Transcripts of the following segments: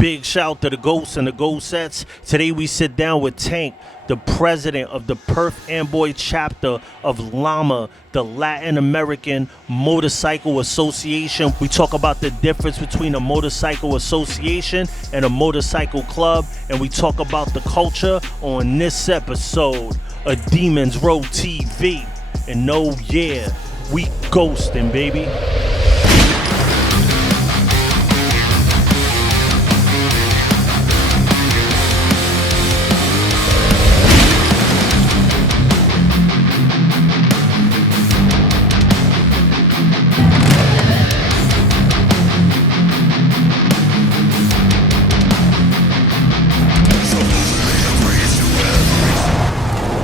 Big shout to the Ghosts and the Ghostettes. Today we sit down with Tank, the president of the Perth Amboy Chapter of LAMA, the Latin American Motorcycle Association. We talk about the difference between a motorcycle association and a motorcycle club, and we talk about the culture on this episode of Demons Row TV. And no, yeah, we ghosting, baby.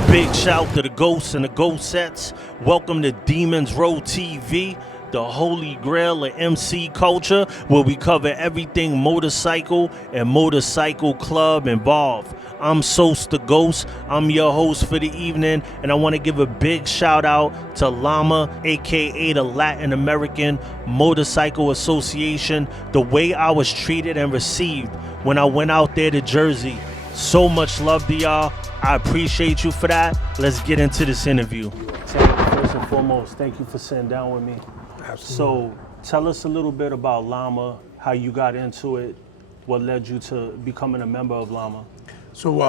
Big shout to the Ghosts and the Ghostettes. Welcome to Demons Row TV, the holy grail of MC culture, where we cover everything motorcycle and motorcycle club involved. I'm Sose the Ghost. I'm your host for the evening, and I want to give a big shout out to LAMA, aka the Latin American Motorcycle Association. The way I was treated and received when I went out there to Jersey. So much love to y'all. I appreciate you for that. Let's get into this interview. First and foremost, thank you for sitting down with me. Absolutely. So tell us a little bit about LAMA, how you got into it, what led you to becoming a member of LAMA. So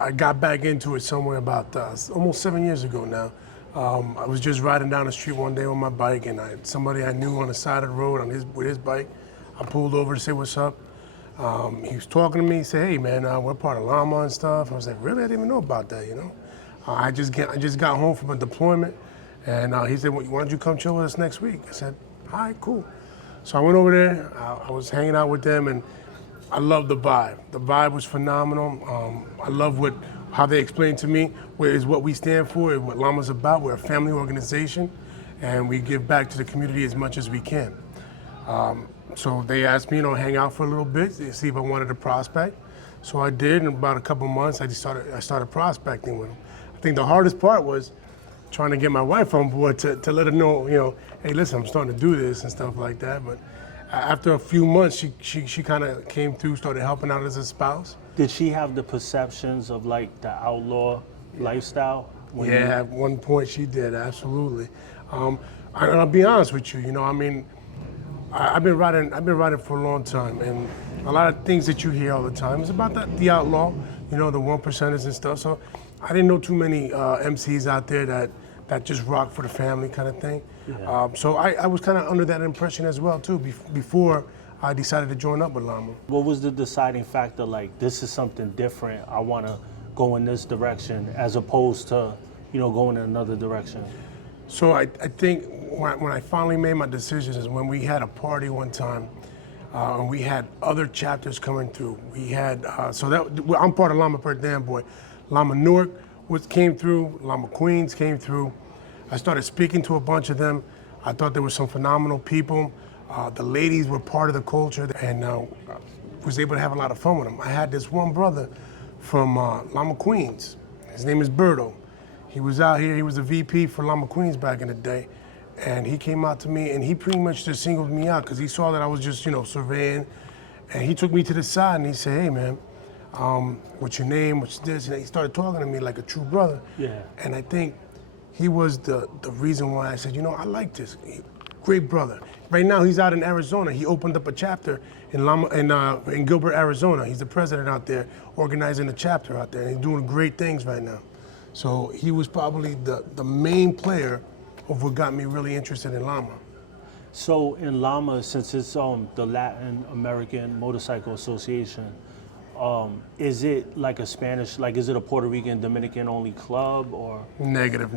I got back into it somewhere about almost 7 years ago now. I was just riding down the street one day on my bike, and somebody I knew on the side of the road with his bike. I pulled over to say what's up. He was talking to me. He said, "Hey man, we're part of LAMA and stuff." I was like, "Really? I didn't even know about that." You know, I just got home from a deployment, and he said, "Why don't you come chill with us next week?" I said, "All right, cool." So I went over there. I was hanging out with them, and I loved the vibe. The vibe was phenomenal. I love how they explained to me what we stand for, what LAMA's about. We're a family organization, and we give back to the community as much as we can. So they asked me, hang out for a little bit, see if I wanted to prospect. So I did. In about a couple months, I started prospecting with them. I think the hardest part was trying to get my wife on board to let her know, hey, listen, I'm starting to do this and stuff like that. But after a few months, she kind of came through, started helping out as a spouse. Did she have the perceptions of like the outlaw lifestyle? At one point she did, absolutely. And I'll be honest with you, I've been riding for a long time, and a lot of things that you hear all the time is about the outlaw, the 1%ers and stuff. So I didn't know too many MCs out there that just rock for the family kind of thing. Yeah. So I was kind of under that impression as well too before I decided to join up with LAMA. What was the deciding factor? Like, this is something different. I want to go in this direction as opposed to, going in another direction. So I think when I finally made my decisions is when we had a party one time, and we had other chapters coming through. We had I'm part of LAMA Perth Amboy. LAMA Newark came through. LAMA Queens came through. I started speaking to a bunch of them. I thought there were some phenomenal people. The ladies were part of the culture, and was able to have a lot of fun with them. I had this one brother from LAMA Queens. His name is Berto. He was out here, he was a VP for LAMA Queens back in the day. And he came out to me and he pretty much just singled me out because he saw that I was just, surveying. And he took me to the side and he said, "Hey man, what's your name, what's this?" And he started talking to me like a true brother. Yeah. And I think he was the reason why I said, I like this. Great brother. Right now he's out in Arizona. He opened up a chapter in Gilbert, Arizona. He's the president out there, organizing a chapter out there. And he's doing great things right now. So he was probably the main player of what got me really interested in LAMA. So in LAMA, since it's the Latin American Motorcycle Association, is it like a Spanish, is it a Puerto Rican, Dominican only club or? Negative.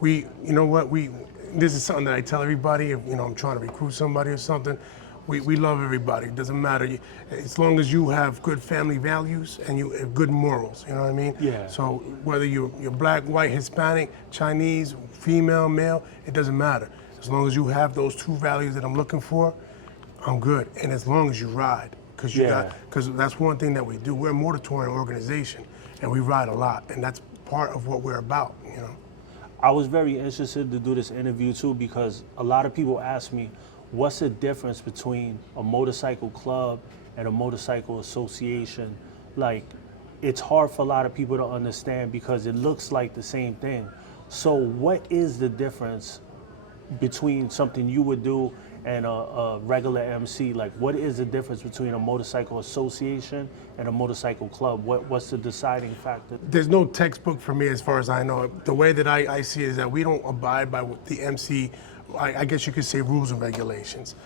This is something that I tell everybody if, I'm trying to recruit somebody or something. We love everybody. It doesn't matter. As long as you have good family values and you have good morals, you know what I mean? Yeah. So whether you're black, white, Hispanic, Chinese, female, male, it doesn't matter. As long as you have those two values that I'm looking for, I'm good. And as long as you ride, because that's one thing that we do. We're a motor touring organization, and we ride a lot, and that's part of what we're about, I was very interested to do this interview too because a lot of people ask me, what's the difference between a motorcycle club and a motorcycle association, like, it's hard for a lot of people to understand because it looks like the same thing. So what is the difference between something you would do and a regular MC? Like, what is the difference between a motorcycle association and a motorcycle club? What's the deciding factor? There's no textbook for me as far as I know. The way that I see it is that we don't abide by what the MC, I guess you could say, rules and regulations.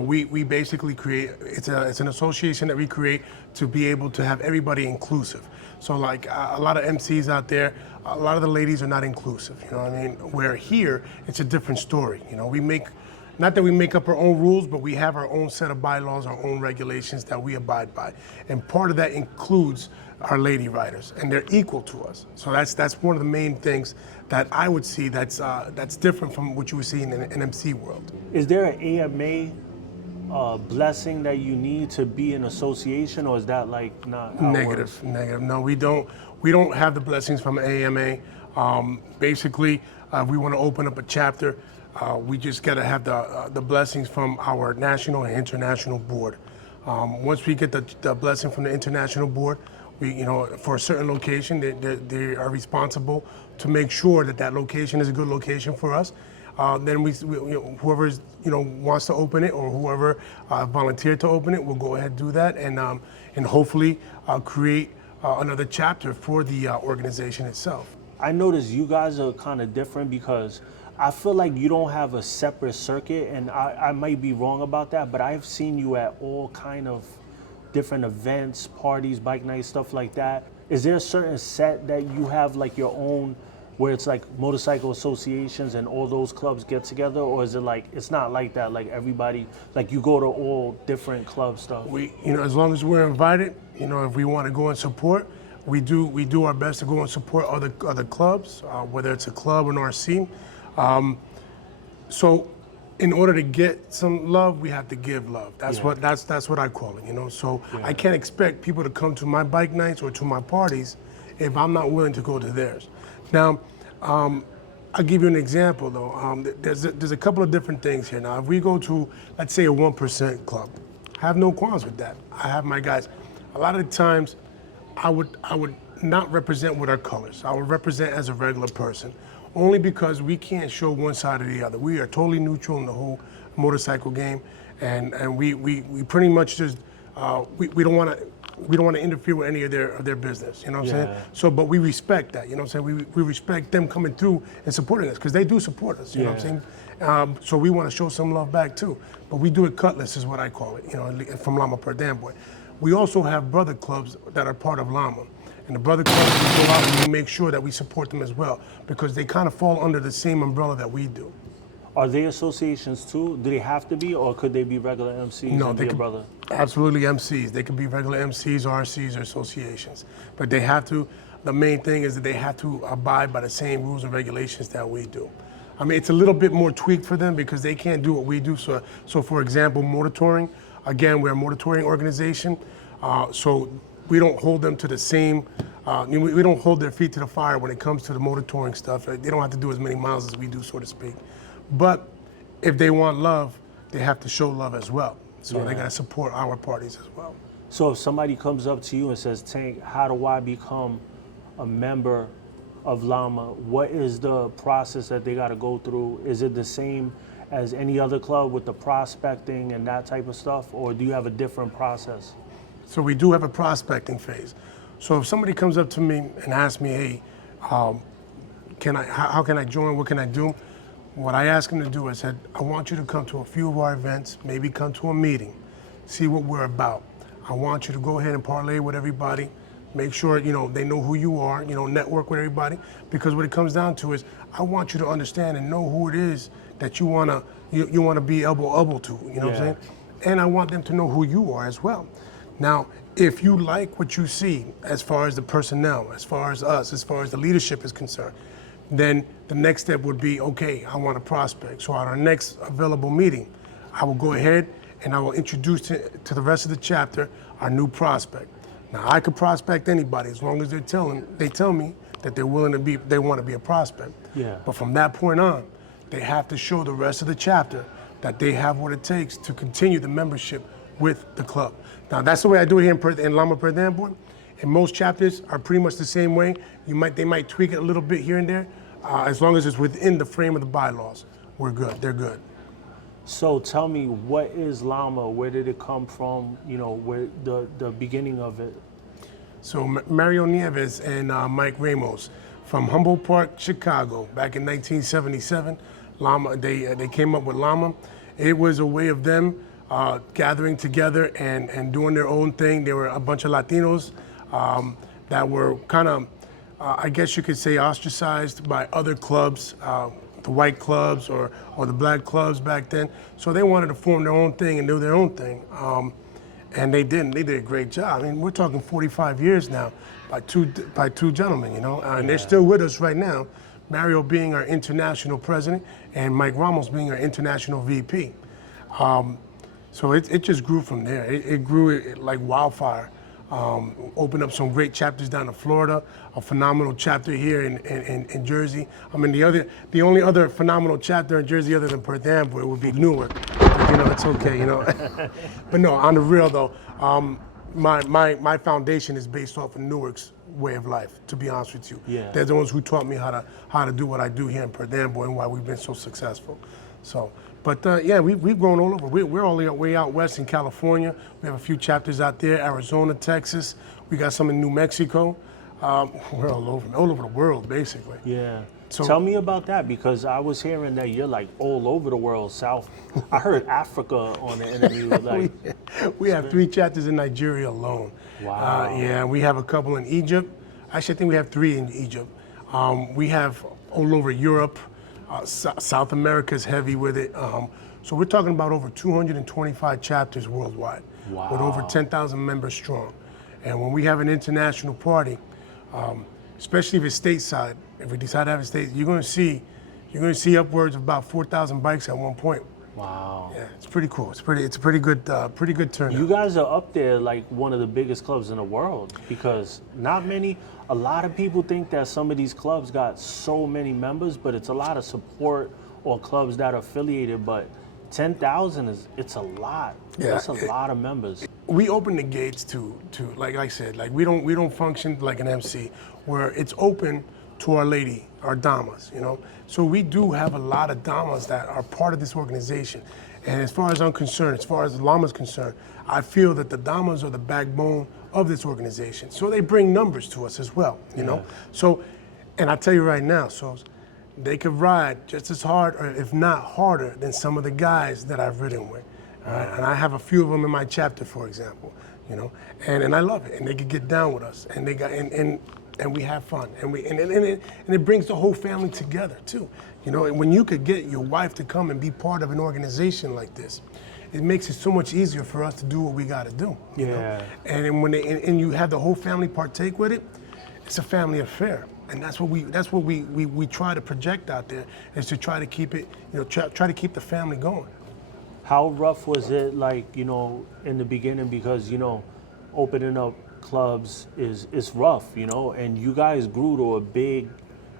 We basically create, it's an association that we create to be able to have everybody inclusive. So like a lot of MCs out there, a lot of the ladies are not inclusive, you know what I mean? Where here, it's a different story. You know, we make, not that we make up our own rules, but we have our own set of bylaws, our own regulations that we abide by. And part of that includes our lady riders, and they're equal to us. So that's one of the main things that I would see that's different from what you would see in an MC world. Is there an AMA blessing that you need to be in association, or is that like not how it works? Negative. No, we don't have the blessings from AMA. Basically, we want to open up a chapter. We just got to have the blessings from our national and international board. Once we get the blessing from the international board, we, you know, for a certain location, they are responsible to make sure that that location is a good location for us. Then we you know, whoever is, you know, wants to open it, or whoever volunteered to open it, will go ahead and do that, and hopefully create another chapter for the organization itself. I noticed you guys are kind of different because I feel like you don't have a separate circuit, and I might be wrong about that, but I've seen you at all kind of different events, parties, bike nights, stuff like that. Is there a certain set that you have, like your own, where it's like motorcycle associations and all those clubs get together, or is it like, it's not like that, like everybody, like you go to all different club stuff? We, you know, as long as we're invited, you know, if we want to go and support, we do our best to go and support other clubs, whether it's a club or an RC. So in order to get some love, we have to give love. That's what I call it, you know. So I can't expect people to come to my bike nights or to my parties if I'm not willing to go to theirs. Now, I'll give you an example though. There's a couple of different things here. Now, if we go to, let's say, a 1% club, I have no qualms with that. I have my guys. A lot of the times, I would not represent with our colors. I would represent as a regular person, only because we can't show one side or the other. We are totally neutral in the whole motorcycle game, and we pretty much just we don't want to interfere with any of their business. You know what I'm saying? So, but we respect that. You know what I'm saying? We respect them coming through and supporting us, because they do support us. You know what I'm saying? So we want to show some love back too. But we do it cutlass, is what I call it. You know, from LAMA Perth Amboy. We also have brother clubs that are part of LAMA. And the brother clubs, we go out and we make sure that we support them as well, because they kind of fall under the same umbrella that we do. Are they associations too? Do they have to be, or could they be regular MCs No, and they be a could, brother? absolutely MCs. They could be regular MCs, RCs, or associations. But they have to, the main thing is that they have to abide by the same rules and regulations that we do. I mean, it's a little bit more tweaked for them because they can't do what we do. So for example, motor touring, again, we're a motor touring organization. So we don't hold them to the same, we don't hold their feet to the fire when it comes to the motor touring stuff. They don't have to do as many miles as we do, so to speak. But if they want love, they have to show love as well. So they gotta support our parties as well. So if somebody comes up to you and says, Tank, how do I become a member of LAMA? What is the process that they gotta go through? Is it the same as any other club with the prospecting and that type of stuff, or do you have a different process? So we do have a prospecting phase. So if somebody comes up to me and asks me, hey, how can I join, what can I do? What I ask them to do is, I want you to come to a few of our events, maybe come to a meeting, see what we're about. I want you to go ahead and parlay with everybody, make sure, you know, they know who you are, you know, network with everybody, because what it comes down to is, I want you to understand and know who it is that you wanna be elbow to, you know what I'm saying? And I want them to know who you are as well. Now, if you like what you see as far as the personnel, as far as us, as far as the leadership is concerned, then the next step would be, okay, I want a prospect. So at our next available meeting, I will go ahead and I will introduce to the rest of the chapter our new prospect. Now, I could prospect anybody as long as they tell me that they're willing to be, they want to be a prospect. But from that point on, they have to show the rest of the chapter that they have what it takes to continue the membership with the club. Now that's the way I do it here in Lama, Perth Amboy. And most chapters are pretty much the same way. They might tweak it a little bit here and there, as long as it's within the frame of the bylaws. We're good. They're good. So tell me, what is LAMA? Where did it come from? You know, where the beginning of it? So Mario Nieves and Mike Ramos from Humboldt Park, Chicago, back in 1977. LAMA, they came up with LAMA. It was a way of them gathering together and doing their own thing. There were a bunch of Latinos that were kind of, I guess you could say, ostracized by other clubs, the white clubs or the black clubs back then. So they wanted to form their own thing and do their own thing. And they didn't. They did a great job. I mean, we're talking 45 years now by two gentlemen, you know, and they're still with us right now. Mario being our international president and Mike Ramos being our international VP. So it just grew from there. It grew like wildfire. Opened up some great chapters down in Florida, a phenomenal chapter here in Jersey. I mean, the only other phenomenal chapter in Jersey other than Perth Amboy would be Newark. But, you know, it's okay, you know. But no, on the real though, my foundation is based off of Newark's way of life, to be honest with you. Yeah. They're the ones who taught me how to do what I do here in Perth Amboy and why we've been so successful. So, but yeah, we've grown all over. We're all the way out west in California. We have a few chapters out there, Arizona, Texas. We got some in New Mexico. We're all over the world, basically. Yeah. So, tell me about that, because I was hearing that you're like all over the world. I heard Africa on the interview. Like, we have 3 chapters in Nigeria alone. Wow. Yeah, we have a couple in Egypt. Actually, I think we have 3 in Egypt. We have all over Europe. South America is heavy with it. So we're talking about over 225 chapters worldwide, wow, with over 10,000 members strong. And when we have an international party, especially if it's stateside, if we decide to have a state, you're going to see upwards of about 4,000 bikes at one point. Wow. Yeah, it's pretty cool. It's a pretty good turnout. You guys are up there like one of the biggest clubs in the world, because a lot of people think that some of these clubs got so many members, but it's a lot of support or clubs that are affiliated, but 10,000 it's a lot. Yeah, That's a lot of members. We open the gates to like I said, like we don't function like an MC where it's open to Our Lady, our Damas, you know. So we do have a lot of Damas that are part of this organization. And as far as I'm concerned, as far as the LAMA is concerned, I feel that the Damas are the backbone of this organization. So they bring numbers to us as well, you know. So, and I tell you right now, so they could ride just as hard, or if not harder, than some of the guys that I've ridden with. All right? And I have a few of them in my chapter, for example, you know, and I love it. And they could get down with us, and and we have fun, and it brings the whole family together too. You know, and when you could get your wife to come and be part of an organization like this, it makes it so much easier for us to do what we got to do. You know? And when you have the whole family partake with it, it's a family affair, and that's what we try to project out there, is to try to keep it, you know, try to keep the family going. How rough was it, like, you know, in the beginning? Because, you know, opening up clubs is rough, you know, and you guys grew to a big,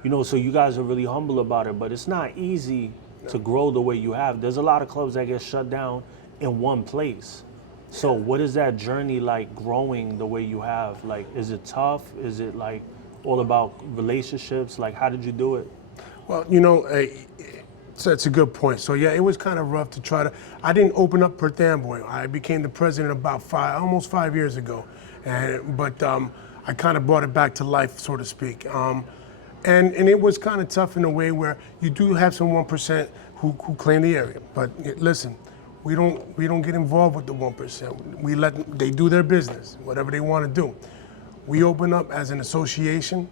you know, so you guys are really humble about it, but it's not easy to grow the way you have. There's a lot of clubs that get shut down in one place. So what is that journey like, growing the way you have? Like, is it tough? Is it like all about relationships? Like, how did you do it? Well, you know, so it's a good point. So yeah, it was kind of rough to try to, I didn't open up Perth Amboy. I became the president about almost 5 years ago. But I kind of brought it back to life, so to speak. And it was kind of tough in a way where you do have some 1% who claim the area. But listen, we don't get involved with the 1%. We let them, they do their business, whatever they want to do. We open up as an association.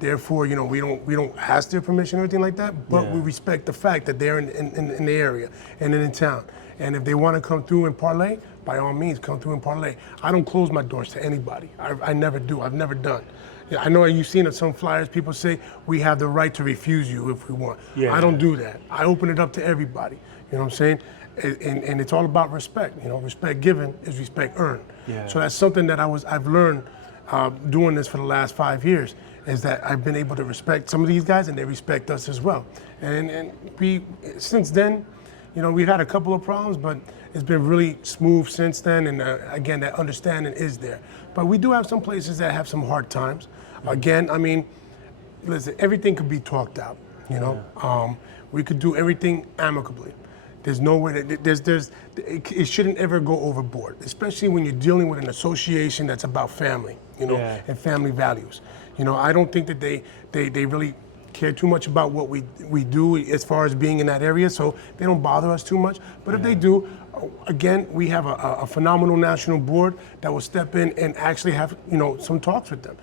Therefore, you know, we don't ask their permission or anything like that, but we respect the fact that they're in the area and in town. And if they want to come through and parlay, by all means, come through and parlay. I don't close my doors to anybody. I never do. I've never done. Yeah, I know you've seen on some flyers, people say, we have the right to refuse you if we want. Yeah. I don't do that. I open it up to everybody. You know what I'm saying? And it's all about respect. You know, respect given is respect earned. Yeah. So that's something that I've learned doing this for the last 5 years, is that I've been able to respect some of these guys, and they respect us as well. And we, since then, You know, we've had a couple of problems, but it's been really smooth since then. And again, that understanding is there. But we do have some places that have some hard times. Again, I mean, listen, everything could be talked out. You know, we could do everything amicably. There's no way that it shouldn't ever go overboard, especially when you're dealing with an association that's about family, you know, and family values. You know, I don't think that they really care too much about what we do as far as being in that area, so they don't bother us too much. But if they do, again, we have a phenomenal national board that will step in and actually have, you know, some talks with them.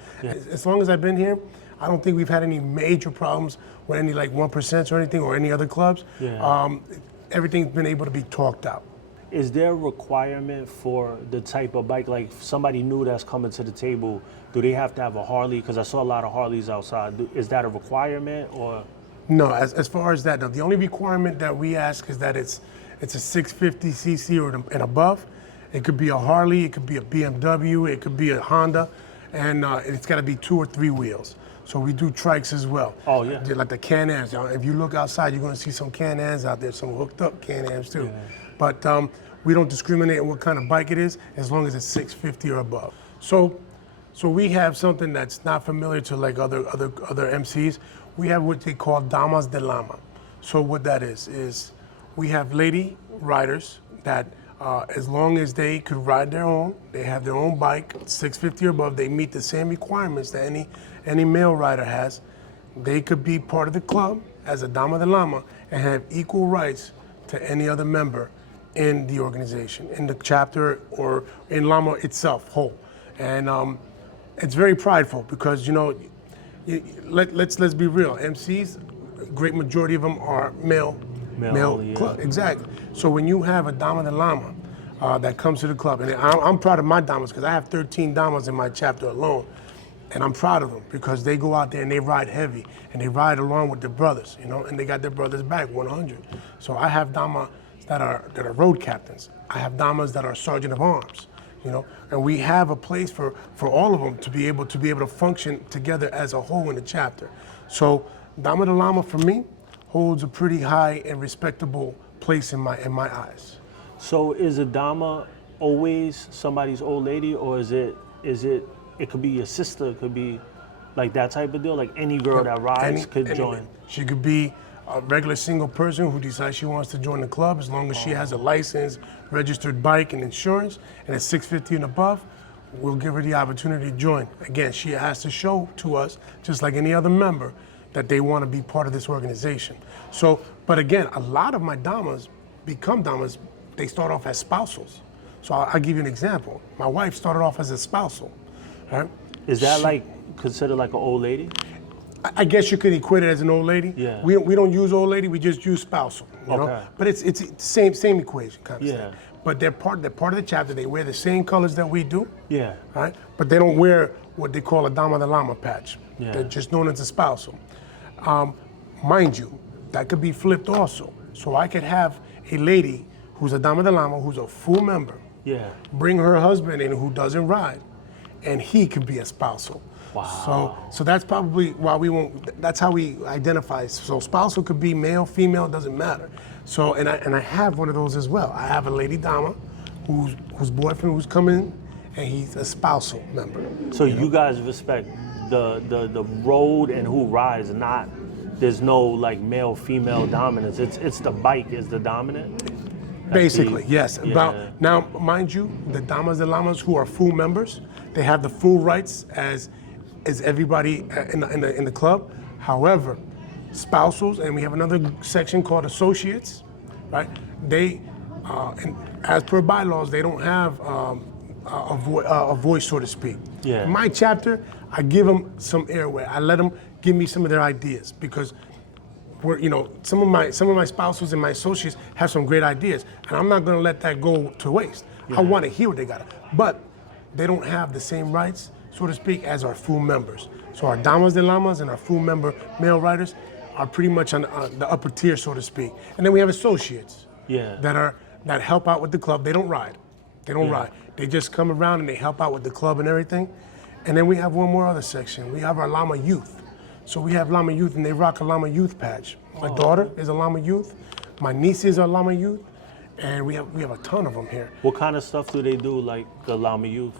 As long as I've been here, I don't think we've had any major problems with any like 1% or anything or any other clubs. Everything's been able to be talked out. Is there a requirement for the type of bike, like somebody new that's coming to the table, do they have to have a Harley? Because I saw a lot of Harleys outside. Is that a requirement or? No, as far as that, no. The only requirement that we ask is that it's a 650cc or and above. It could be a Harley, it could be a BMW, it could be a Honda, and it's got to be 2 or 3 wheels. So we do trikes as well. Oh, yeah. Like the Can-Ams. If you look outside, you're going to see some Can-Ams out there, some hooked up Can-Ams too. But we don't discriminate on what kind of bike it is, as long as it's 650 or above. So we have something that's not familiar to like other MCs. We have what they call DAMAS de LAMA. So what that is we have lady riders that as long as they could ride their own, they have their own bike, 650 or above, they meet the same requirements that any male rider has, they could be part of the club as a Dama de LAMA and have equal rights to any other member in the organization, in the chapter or in LAMA itself whole. And it's very prideful because, you know, let's be real, MCs, great majority of them are male club. Exactly. So when you have a Dama de LAMA that comes to the club, and I'm proud of my Damas because I have 13 Damas in my chapter alone, and I'm proud of them because they go out there and they ride heavy and they ride along with their brothers, you know, and they got their brothers back 100. So I have Damas that are road captains. I have Damas that are sergeant of arms, you know, and we have a place for all of them to be able to function together as a whole in the chapter. So Dama de LAMA for me holds a pretty high and respectable place in my eyes. So is a Dama always somebody's old lady, or is it could be your sister, it could be like that type of deal, like any girl that rides could join? She could be a regular single person who decides she wants to join the club, as long as she has a license, registered bike and insurance, and it's 650 and above, we'll give her the opportunity to join. Again, she has to show to us, just like any other member, that they want to be part of this organization. So, but again, a lot of my Damas become Damas, they start off as spousals. So I'll give you an example. My wife started off as a spousal, right? Is that like considered like an old lady? I guess you could equate it as an old lady. Yeah. We don't use old lady, we just use spousal, you know? But it's the same equation kind of thing. But they're part of the chapter, they wear the same colors that we do. Yeah. Right? But they don't wear what they call a Dama de LAMA patch. Yeah. They're just known as a spousal. Mind you, that could be flipped also. So I could have a lady who's a Dama de LAMA, who's a full member, bring her husband in who doesn't ride, and he could be a spousal. Wow. So that's probably why we won't, that's how we identify. So spousal could be male, female, doesn't matter. So, and I have one of those as well. I have a lady Dama whose boyfriend who's coming, and he's a spousal member. So you guys respect the road and who rides, not, there's no like male female dominance. It's the bike is the dominant. Basically, yes. Now, mind you, the Damas de LAMAs who are full members, they have the full rights as everybody in the club. However, spousals, and we have another section called associates, right? They, and as per bylaws, they don't have a voice, so to speak. Yeah. In my chapter, I give them some airway. I let them give me some of their ideas because some of my spousals and my associates have some great ideas, and I'm not going to let that go to waste. I want to hear what they got, but they don't have the same rights, so to speak, as our full members. So our Damas de LAMAs and our full member male riders are pretty much on the upper tier, so to speak. And then we have associates that help out with the club. They don't ride. They don't ride. They just come around and they help out with the club and everything. And then we have one more other section. We have our LAMA youth. So we have LAMA youth, and they rock a LAMA youth patch. My daughter is a LAMA youth. My nieces are Lama youth, and we have a ton of them here. What kind of stuff do they do, like the Lama youth?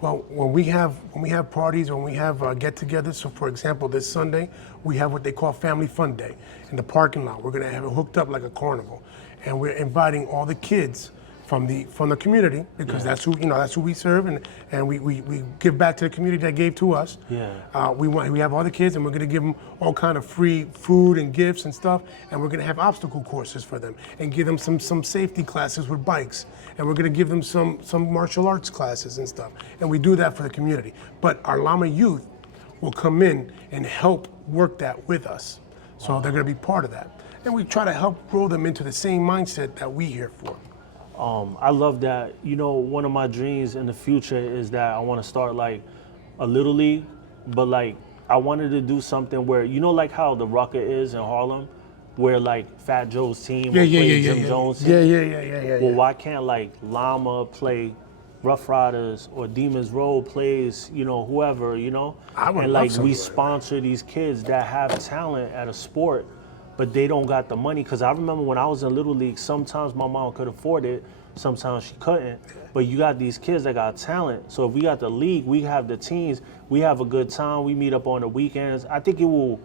Well, when we have parties, when we have get-togethers, so for example, this Sunday, we have what they call Family Fun Day in the parking lot. We're gonna have it hooked up like a carnival, and we're inviting all the kids from the community, because that's who we serve, and we give back to the community that gave to us. Yeah. We have all the kids, and we're gonna give them all kind of free food and gifts and stuff, and we're gonna have obstacle courses for them, and give them some safety classes with bikes, and we're gonna give them some martial arts classes and stuff, and we do that for the community. But our Lama youth will come in and help work that with us, so they're gonna be part of that, and we try to help grow them into the same mindset that we here for. I love that. You know, one of my dreams in the future is that I want to start like a little league, but like I wanted to do something where, you know, like how the Rucker is in Harlem, where like Fat Joe's team will play Jim Jones' team. Yeah. Well, why can't like Lama play Rough Riders, or Demons Road plays, you know, whoever, you know? And like we sponsor these kids that have talent at a sport, but they don't got the money. Because I remember when I was in Little League, sometimes my mom could afford it, sometimes she couldn't. But you got these kids that got talent. So if we got the league, we have the teams, we have a good time, we meet up on the weekends. I think it will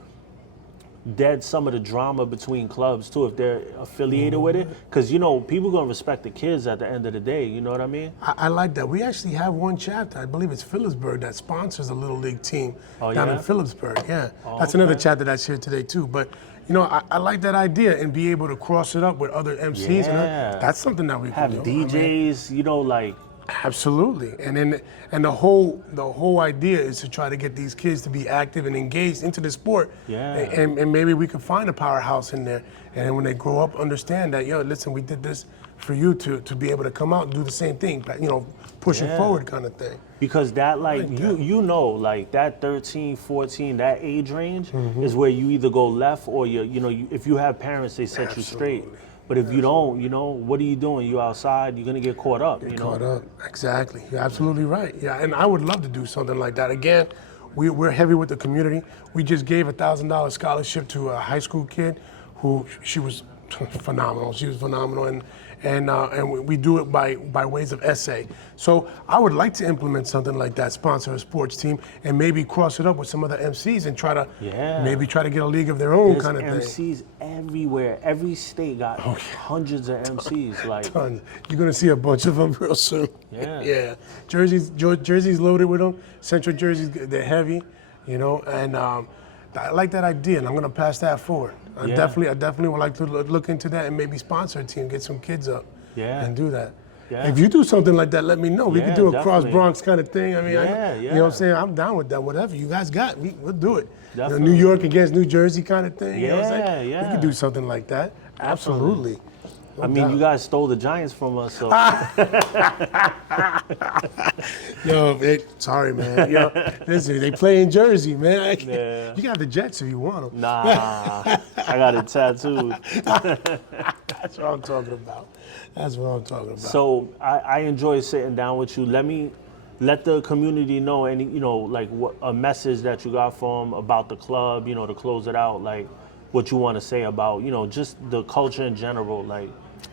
dead some of the drama between clubs too, if they're affiliated with it. Because, you know, people gonna respect the kids at the end of the day, you know what I mean? I like that. We actually have one chapter, I believe it's Phillipsburg, that sponsors a Little League team down in Phillipsburg, That's another chapter that's here today too. But, you know, I like that idea, and be able to cross it up with other MCs. And that's something that we have can do. DJs, you know, like. Absolutely, and the whole idea is to try to get these kids to be active and engaged into the sport. And maybe we could find a powerhouse in there, and when they grow up, understand that, yo, listen, we did this for you to be able to come out and do the same thing, you know, pushing forward kind of thing. Because that, like, you know, like that 13, 14, that age range is where you either go left, or you know, if you have parents, they set you straight. But if you don't, you know, what are you doing? You outside, you're gonna get caught up. Caught up, exactly. You're absolutely right. Yeah, and I would love to do something like that. Again, we're heavy with the community. We just gave $1,000 scholarship to a high school kid who she was phenomenal. She was phenomenal, and we do it by ways of essay. So I would like to implement something like that, sponsor a sports team, and maybe cross it up with some other MCs and try to get a league of their own. There's kind of MCs thing. everywhere. Every state got hundreds of MCs. Like tons. You're gonna see a bunch of them real soon. Yeah. Jersey's loaded with them. Central Jersey's, they're heavy, you know, and I like that idea, and I'm gonna pass that forward. I definitely would like to look into that and maybe sponsor a team, get some kids up, and do that. If you do something like that, let me know. We can do a cross Bronx kind of thing. I mean, you know what I'm saying? I'm down with that. Whatever you guys got, we'll do it. You know, New York against New Jersey kind of thing. You know what I'm saying? We can do something like that. Absolutely. No I mean, you guys stole the Giants from us, so. Yo, sorry, man. Yo, listen, they play in Jersey, man. You got the Jets if you want them. Nah, I got it tattooed. That's what I'm talking about. So I enjoy sitting down with you. Let the community know any, you know, like a message that you got for them about the club, you know, to close it out, like what you want to say about, you know, just the culture in general, like.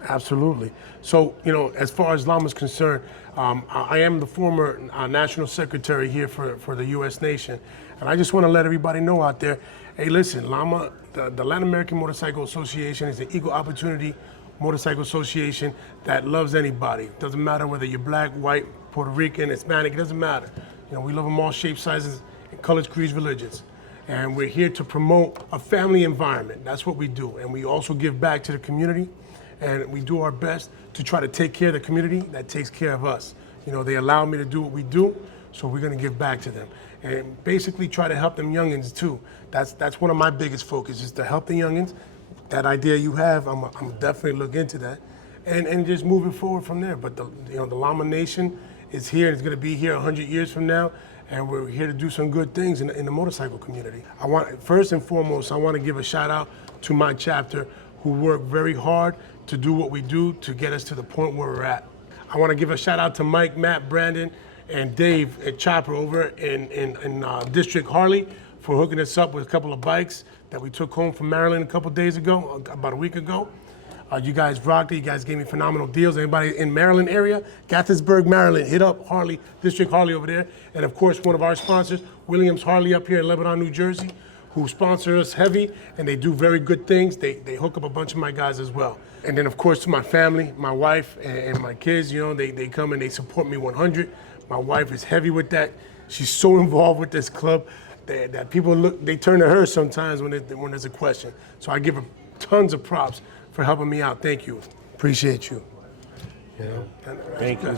Absolutely. So, you know, as far as LAMA's concerned, I am the former national secretary here for the U.S. nation. And I just want to let everybody know out there, hey, listen, LAMA, the Latin American Motorcycle Association, is an equal opportunity motorcycle association that loves anybody. Doesn't matter whether you're black, white, Puerto Rican, Hispanic, it doesn't matter. You know, we love them all shapes, sizes, colors, creeds, religions. And we're here to promote a family environment. That's what we do. And we also give back to the community. And we do our best to try to take care of the community that takes care of us. You know, they allow me to do what we do, so we're gonna give back to them. And basically try to help them youngins too. That's one of my biggest focus, is to help the youngins. That idea you have, I'm definitely look into that. And just move it forward from there. But the LAMA Nation is here, and it's gonna be here 100 years from now, and we're here to do some good things in the motorcycle community. First and foremost, I wanna give a shout out to my chapter, who work very hard to do what we do to get us to the point where we're at. I want to give a shout out to Mike, Matt, Brandon, and Dave at Chopper over in District Harley for hooking us up with a couple of bikes that we took home from Maryland a couple days ago, about a week ago. You guys rocked it. You guys gave me phenomenal deals. Anybody in Maryland area, Gaithersburg, Maryland, hit up Harley, District Harley over there. And of course, one of our sponsors, Williams Harley up here in Lebanon, New Jersey, who sponsor us heavy, and they do very good things. They hook up a bunch of my guys as well. And then of course to my family, my wife and my kids, you know, they come and they support me 100. My wife is heavy with that. She's so involved with this club that people they turn to her sometimes when there's a question. So I give her tons of props for helping me out. Thank you. Appreciate you. You know? Thank you.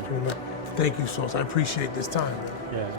Thank you, Sose. I appreciate this time. Yeah.